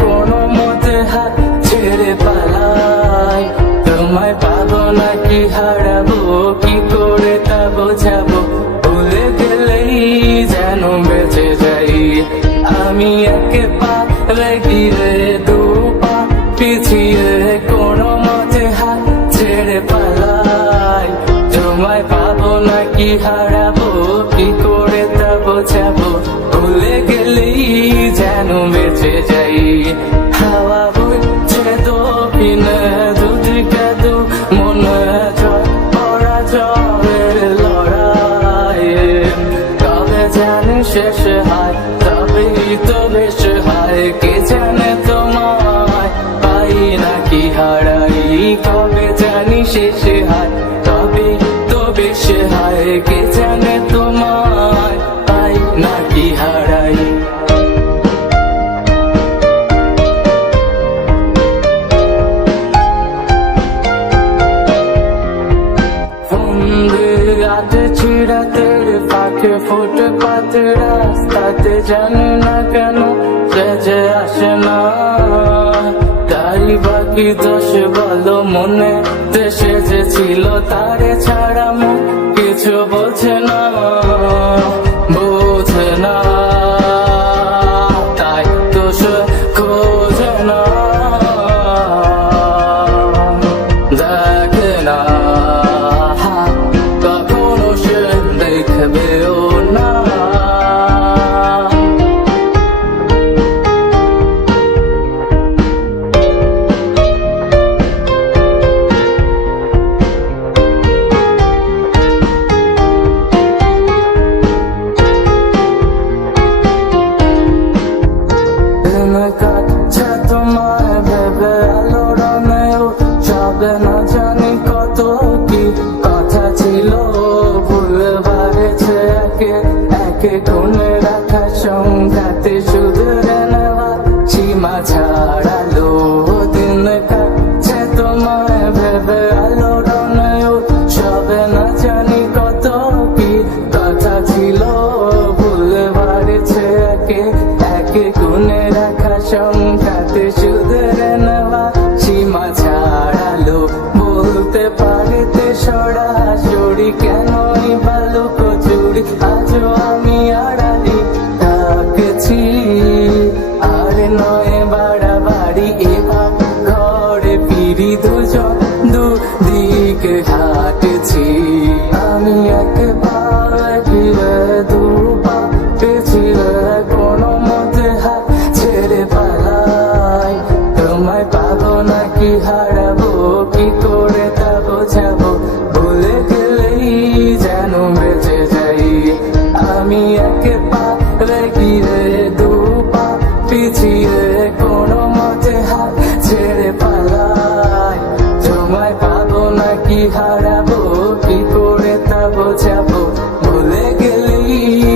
কোনো মতে হাত ছেড়ে পালাই। তোমায় পাবো হারাবো, কি করে যেন যাই। আমি কোনো হাত ছেড়ে পালাই। পাবো হারা বেঁচে যাই। হাওয়া তবেই তো বেশ হয়। কে জানে তোমায় পাই নাকি হারাই? কবে জানি শেষ হয় তবে তো বেশ হয়। কে জানে তোমায় পাই নাকি হারাই? রাতে ছিড়াতের পাখে ফুটপাতে রাস্তাতে জানি না কেন সে যে আসে না তাই বাকি দোষ বলো মনে দেশে যে ছিল তারে ছাড়া মুখ কিছু বোঝে না বোঝে না তাই দোষ দিন কাটছে তোমায় ভেবে আলোড়নেও যাবে না জানি কত কি কথা ছিল। ভুল বাড়েছে একে একে রাখা সংখ্যাতে শুধরে নেওয়া সীমা ছাড়ালো বলতে পারিতে সরাসরি কেনই ভালো কচুরি আজও আমি আড়ালি থাকছি আর নয় বাড়াবাড়ি, এবার ঘরে ফিরি দুজন দু দিকে হাঁটছি। কি করে তা বোঝাবো? ভুলে গেলি